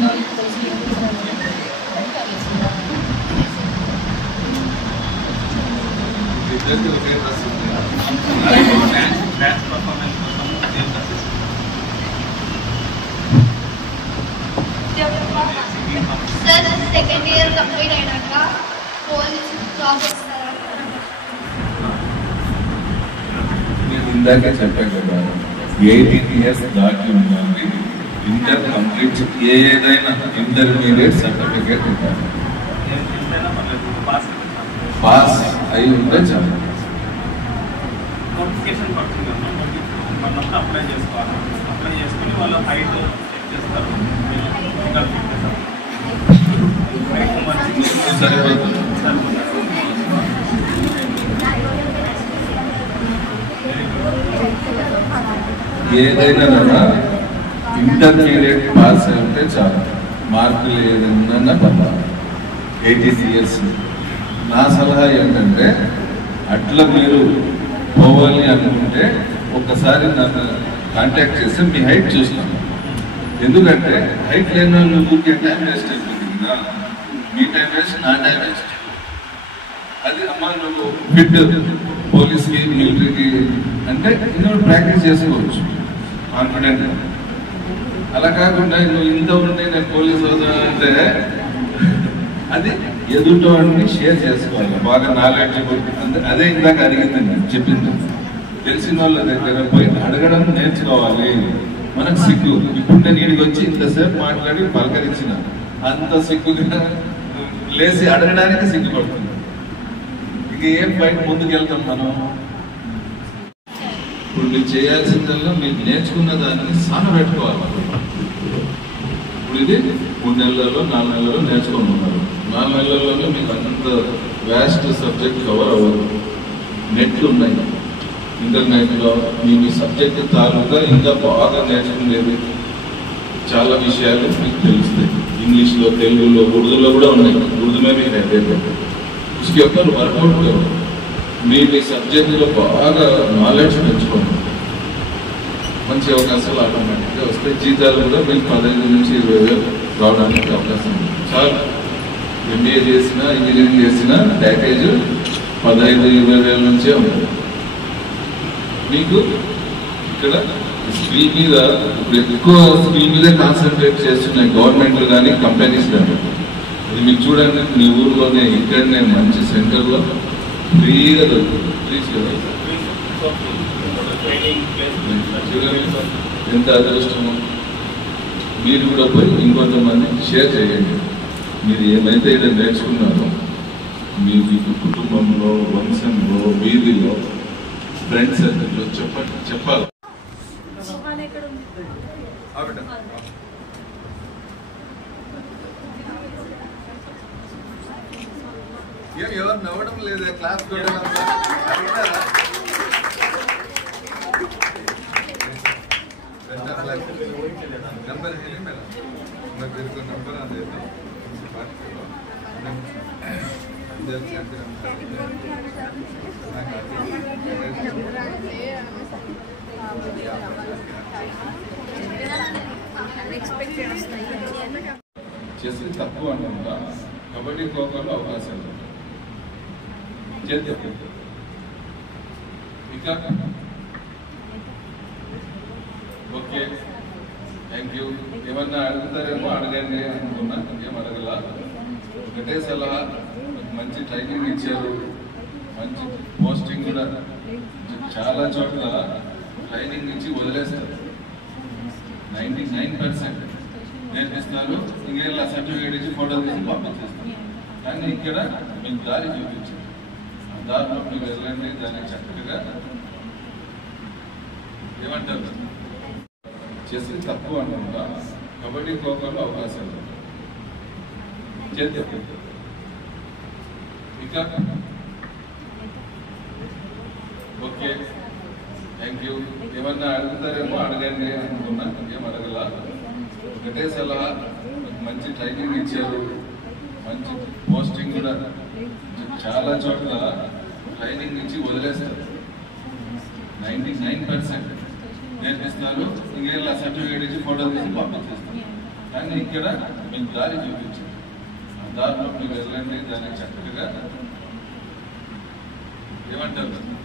Sir second year complete అయినాక police job ఇస్తారా? నేను ఇందాకే చెప్పాను కదా 18 ఇయర్స్ దాటి ఉండాలి. ఇంటర్ కంప్లీట్ ఏదైనా ఇంటర్మీడియట్ సర్టిఫికేట్ ఉండాలి. పాస్ అయి ఉంటే చాలు. నోటిఫికేషన్ పడుతుంది అన్నప్పుడు అప్లై చేసుకోవాలి. అప్లై చేసుకుని వాళ్ళ హైట్ చెక్ చేస్తారు. ఏదైనా ఇంటర్మీడియట్ పాస్ అయితే చాలు. మార్కులు ఏదైనా పర్వాలేదు. 18 ఇయర్స్. నా సలహా ఏంటంటే అట్లా మీరు పోవాలి అనుకుంటే ఒక్కసారి నన్ను కాంటాక్ట్ చేస్తే మీ హైట్ చూస్తాను. ఎందుకంటే హైట్ లేని వాళ్ళు ఊరికే టైం వేస్ట్ అయిపోతుంది కదా. మీ టైం వేస్ట్, నా టైం వేస్ట్. అది అమ్మ నువ్వు ఫిట్ పోలీస్కి మిలిటరీకి అంటే నువ్వు ప్రాక్టీస్ చేసుకోవచ్చు కాన్ఫిడెంట్. అలా కాకుండా నువ్వు ఇంత ఉంటే నేను పోలీస్ అవుతాను అంటే అది ఎదుటోడిని షేర్ చేసుకోవాలి. బాగా నాలెడ్జబుల్ అంటే అదే ఇందాక అడిగింది నేను చెప్పింది. తెలిసిన వాళ్ళ దగ్గర పోయి అడగడం నేర్చుకోవాలి. మనకు సిగ్గు. ఇప్పుడు నేను నీడికి వచ్చి ఇంతసేపు మాట్లాడి పలకరించిన అంత సిగ్గుగా లేచి అడగడానికి సిగ్గుపడుతుంది. ఇక ఏం బయట ముందుకు వెళ్తాం మనం. ఇప్పుడు మీరు చేయాల్సిందల్లా మీరు నేర్చుకున్న దాన్ని సానబెట్టుకోవాలి. ఇప్పుడు ఇది 3 నెలలలో 4 నెలలలో నేర్చుకోమన్నారు. 4 నెలల్లోనే మీకు అంత వ్యాస్ట్ సబ్జెక్ట్ కవర్ అవ్వదు. నెట్లు ఉన్నాయి ఇంటర్నెట్లో. మీ సబ్జెక్ట్ తాలూగా ఇంకా బాగా నేర్చుకునేది చాలా విషయాలు మీకు తెలుస్తాయి. ఇంగ్లీష్లో, తెలుగులో, ఉర్దూలో కూడా ఉన్నాయి. ఉర్దూ మీద उसके ऊपर वर्कआउट करो. మీ సబ్జెక్టులో బాగా నాలెడ్జ్ పెంచుకోండి. మంచి అవకాశాలు ఆటోమేటిక్గా వస్తాయి. జీతాలు కూడా మీకు 15 నుంచి 20,000 రావడానికి అవకాశం ఉంది. చాలా ఎంబీఏ చేసినా ఇంజనీరింగ్ చేసినా ప్యాకేజ్ 15-20,000 నుంచే ఉంటుంది. మీకు ఇక్కడ స్కిల్ మీద ఇప్పుడు ఎక్కువ స్కిల్ మీదే కాన్సన్ట్రేట్ చేస్తున్నాయి గవర్నమెంట్లు కానీ కంపెనీస్ కానీ. అది మీకు చూడండి, మీ ఊర్లోనే ఇక్కడనే మంచి సెంటర్లో ఫ్రీగా దొరుకుతుంది. ఎంత అదృష్టమో. మీరు కూడా పోయి ఇంకొంతమంది షేర్ చేయండి. మీరు ఏమైతే ఇలా నేర్చుకున్నారో మీ కుటుంబంలో, వంశంలో, వీధిలో, ఫ్రెండ్స్ సర్కిల్లో చెప్పాలి. ఎవరు నవ్వడం లేదా? క్లాస్ नंबर है नहीं मेरा, मैं तेरे को नंबर आ देता हूँ, बात करो अंदर से చేసి తక్కువ అనుకుంటా. కబడ్డీ, ఖోఖోలో అవకాశాలు చేద్దాం. ఇంకా ఓకే, థ్యాంక్ యూ. ఏమన్నా అడుగుతారేమో అడగండి అనుకున్నా. ఏం అడగలా. ఒకటే సలహా, మంచి ట్రైనింగ్ ఇచ్చారు, మంచి పోస్టింగ్ కూడా. చాలా చోట్ల ట్రైనింగ్ నుంచి వదిలేస్తారు. 99% నేర్పిస్తారు. ఇంకేలా సర్టిఫికేట్ ఇచ్చి ఫోటో తీసి పంపించేస్తారు. కానీ ఇక్కడ మీకు దారి చూపించారు. దారిలో మీరు వెళ్ళండి. దాన్ని చక్కగా ఏమంటారు చేసి తక్కువ అనుకుంటా. కబడ్డీ, ఖోఖోలో అవకాశాలు చేద్దాం. ఇంకా ఓకే, థ్యాంక్ యూ. ఏమన్నా అడుగుతారేమో అడగండి అనుకున్నా. ఏం అడగలా. ఒకటే సలహా, మంచి ట్రైనింగ్ ఇచ్చారు, మంచి పోస్టింగ్ కూడా. చాలా చోట్ల ట్రైనింగ్ నుంచి వదిలేస్తారు. 99% నేర్పిస్తారు. ఇంకేలా సర్టిఫికేట్ ఇచ్చి ఫోటో తీసి పంపించేస్తారు. కానీ ఇక్కడ మీకు దారి చూపించింది. ఆ దారిలో మీరు వెళ్ళండి, దాన్ని చక్కగా ఏమంటారు